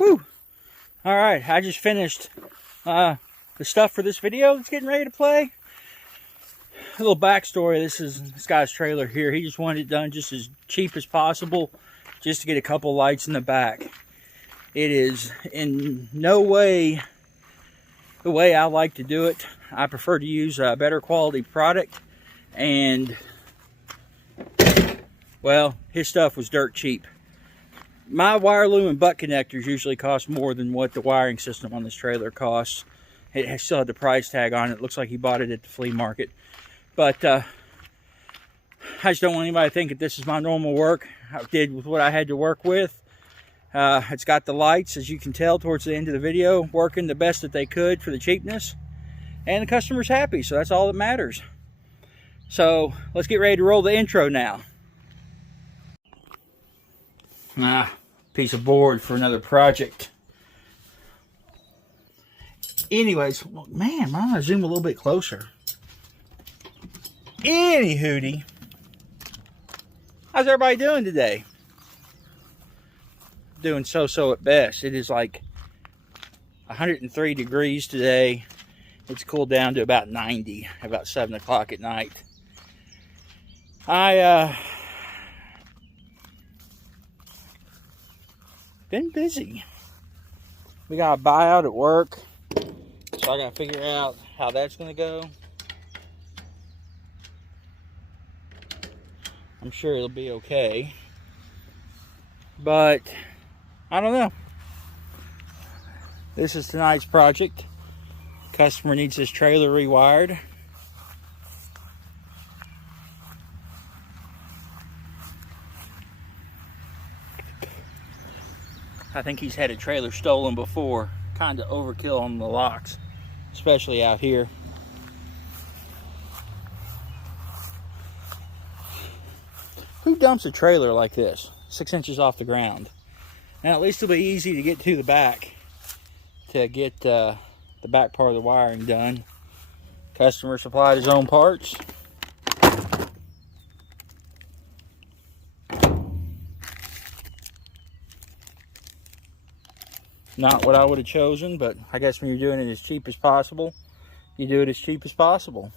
Whew. All right, I just finished the stuff for this video that's getting ready to play. A little backstory. This is this guy's trailer here. He just wanted it done just as cheap as possible, just to get a couple lights in the back. It is in no way the way I like to do it. I prefer to use a better quality product, and well, his stuff was dirt cheap. My wire loom and butt connectors usually cost more than what the wiring system on this trailer costs. It still had the price tag on it. It looks like he bought it at the flea market. But I just don't want anybody to think that this is my normal work. I did with what I had to work with. It's got the lights, as you can tell towards the end of the video, working the best that they could for the cheapness. And the customer's happy, so that's all that matters. So let's get ready to roll the intro now. Piece of board for another project. Anyways, man, I'm gonna zoom a little bit closer. Anywhooty, how's everybody doing today? Doing so-so at best. It is like 103 degrees today. It's cooled down to about 90, about 7 o'clock at night. Been busy. We got a buyout at work, so I gotta figure out how that's gonna go. I'm sure it'll be okay, but I don't know. This is tonight's project. Customer needs this trailer rewired. I think he's had a trailer stolen before. Kind of overkill on the locks, especially out here. Who dumps a trailer like this, 6 inches off the ground? Now at least it'll be easy to get to the back, to get the back part of the wiring done. Customer supplied his own parts. Not what I would have chosen, but I guess when you're doing it as cheap as possible, you do it as cheap as possible.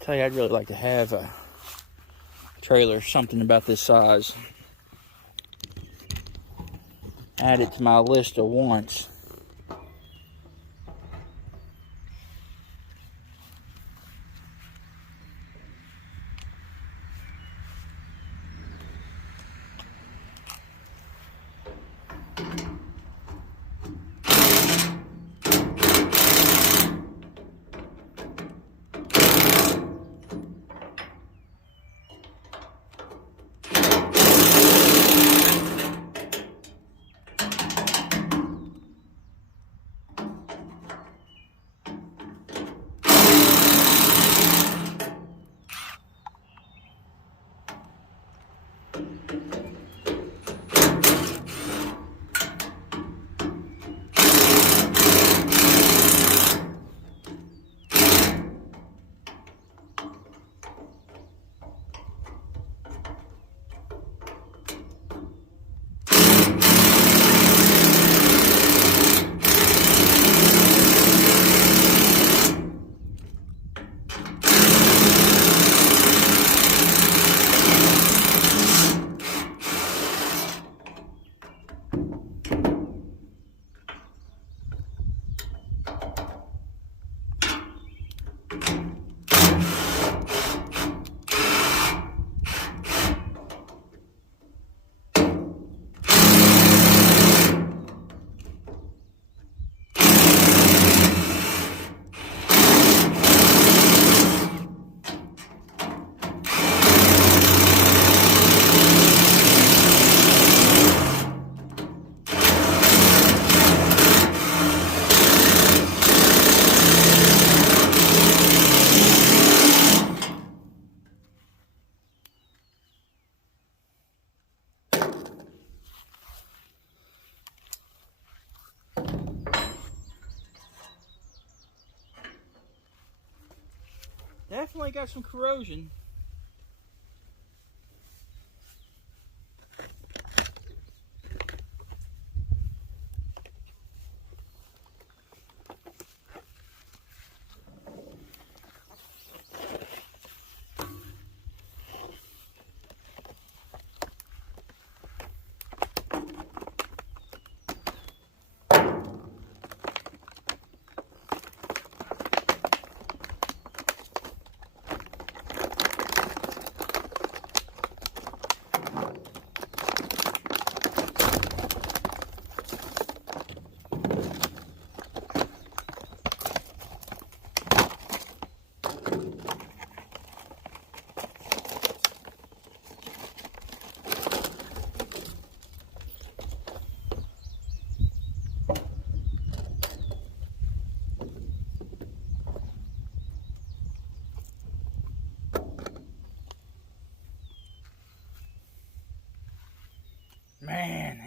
I tell you, I'd really like to have a trailer something about this size. Add it to my list of wants. Definitely got some corrosion.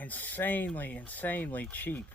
insanely cheap.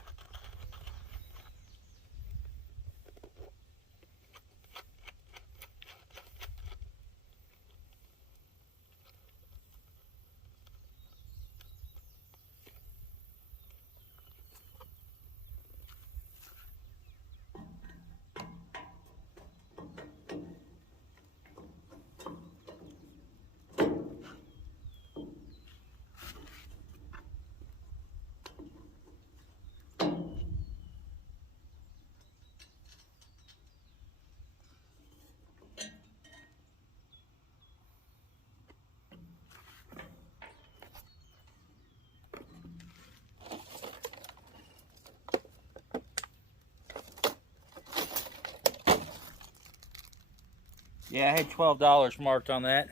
Yeah, I had $12 marked on that.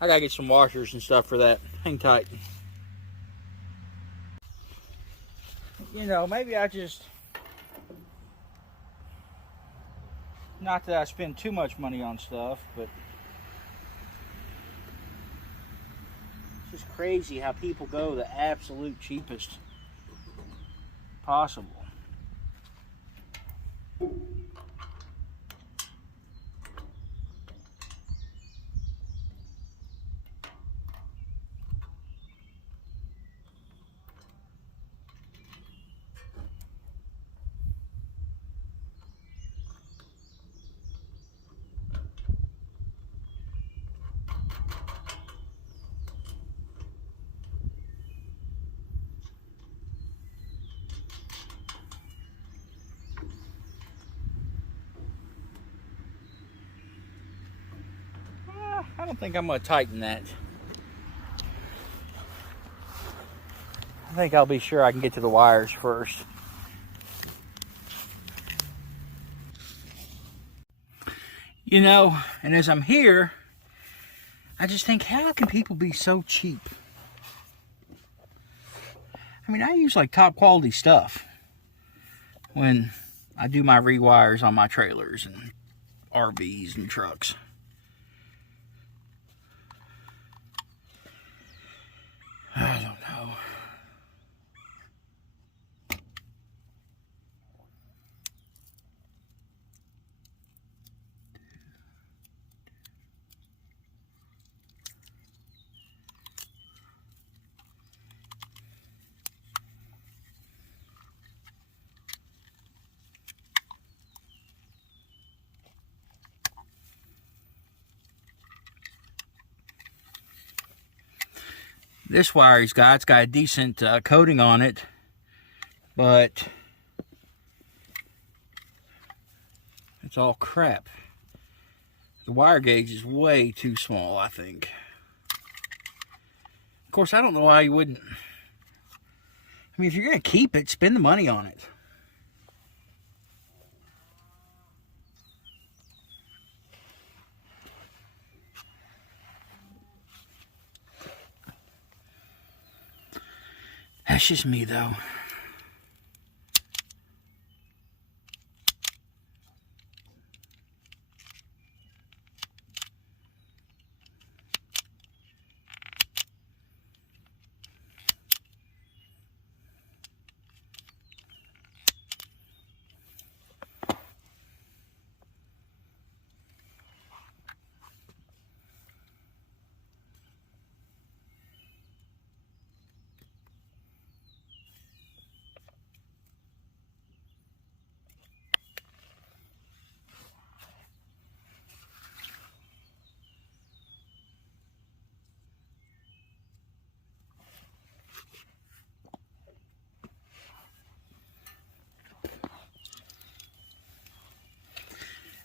I gotta get some washers and stuff for that. Hang tight. You know, maybe I just... Not that I spend too much money on stuff, but... It's just crazy how people go the absolute cheapest possible. I don't think I'm going to tighten that. I think I'll be sure I can get to the wires first. You know, and as I'm here, I just think, how can people be so cheap? I mean, I use like top quality stuff when I do my rewires on my trailers and RVs and trucks. I don't know. This wire it's got a decent coating on it, but it's all crap. The wire gauge is way too small, I think. Of course, I don't know why you wouldn't. I mean, if you're going to keep it, spend the money on it. That's just me, though.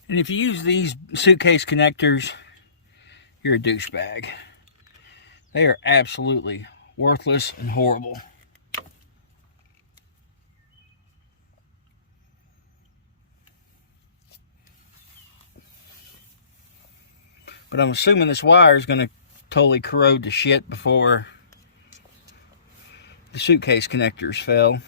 And if you use these suitcase connectors, you're a douchebag. They are absolutely worthless and horrible. But I'm assuming this wire is going to totally corrode to shit before the suitcase connectors fell.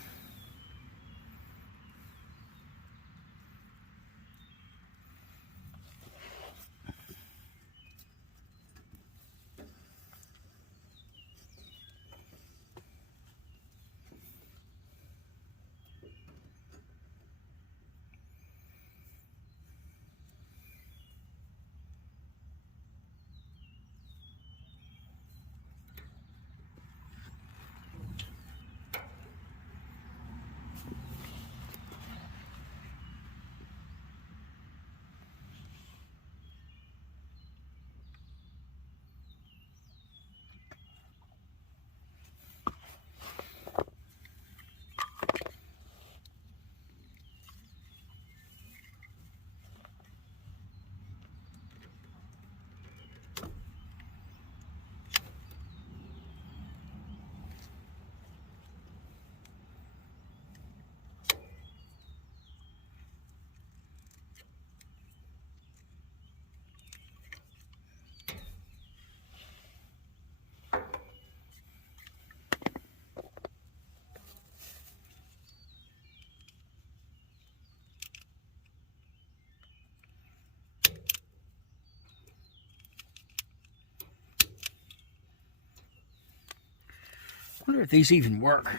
Wonder if these even work.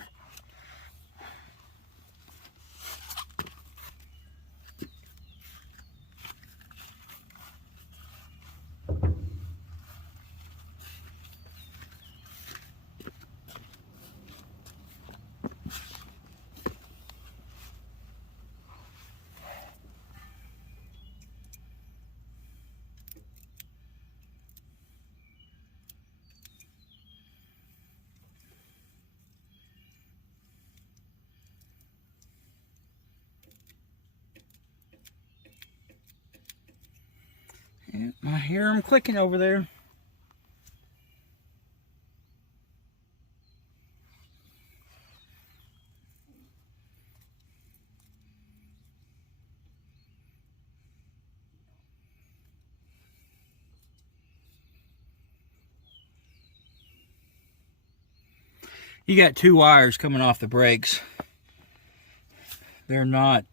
I hear them clicking over there. You got two wires coming off the brakes. They're not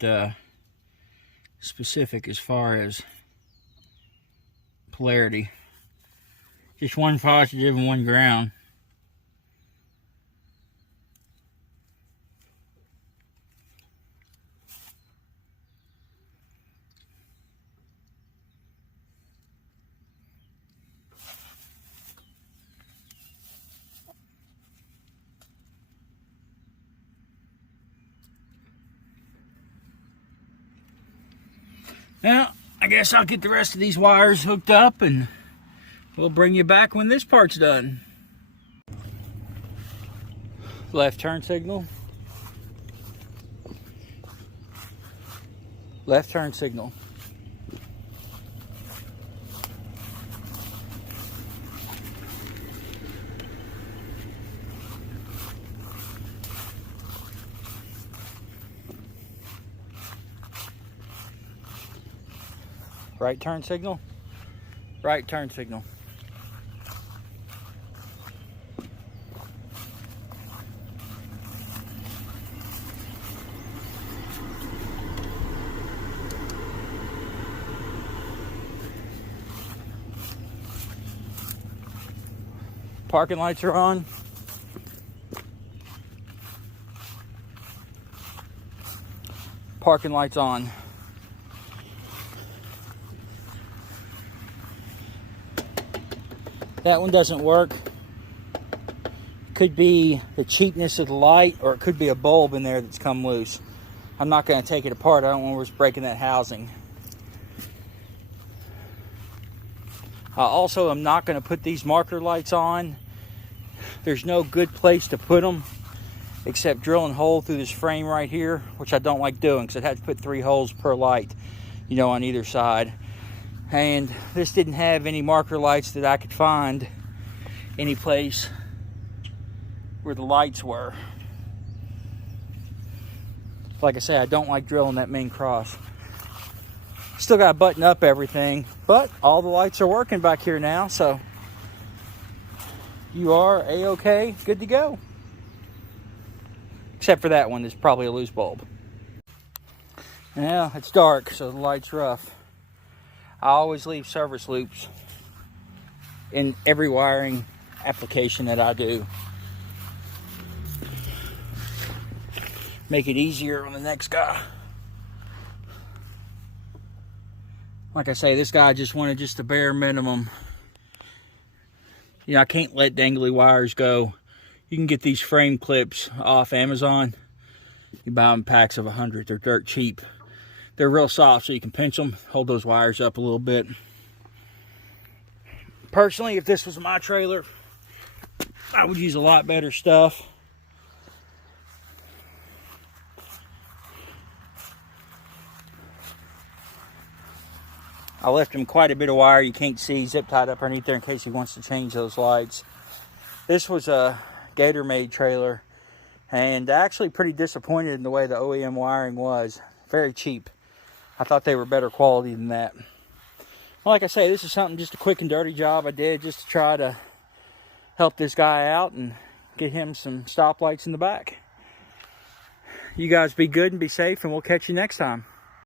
specific as far as polarity. Just one positive and one ground. Now, I guess I'll get the rest of these wires hooked up and we'll bring you back when this part's done. Left turn signal. Left turn signal. Right turn signal. Right turn signal. Parking lights are on. Parking lights on. That one doesn't work. Could be the cheapness of the light, or it could be a bulb in there that's come loose. I'm not going to take it apart. I don't want to risk breaking that housing. I also am not going to put these marker lights on. There's no good place to put them except drilling a hole through this frame right here, which I don't like doing because I'd have to put 3 holes per light, you know, on either side. And this didn't have any marker lights that I could find any place where the lights were. Like I say, I don't like drilling that main cross. Still got to button up everything, but all the lights are working back here now, so you are a-okay, good to go. Except for that one, that's probably a loose bulb. Yeah, it's dark, so the light's rough. I always leave service loops in every wiring application that I do. Make it easier on the next guy. Like I say, this guy just wanted just the bare minimum. You know, I can't let dangly wires go. You can get these frame clips off Amazon. You buy them packs of 100. They're dirt cheap. They're real soft, so you can pinch them, hold those wires up a little bit. Personally, if this was my trailer, I would use a lot better stuff. I left him quite a bit of wire you can't see zip tied up underneath there in case he wants to change those lights. This was a Gatormade trailer, and actually pretty disappointed in the way the OEM wiring was. Very cheap. I thought they were better quality than that. Well, like I say, this is something, just a quick and dirty job I did just to try to help this guy out and get him some stoplights in the back. You guys be good and be safe, and we'll catch you next time.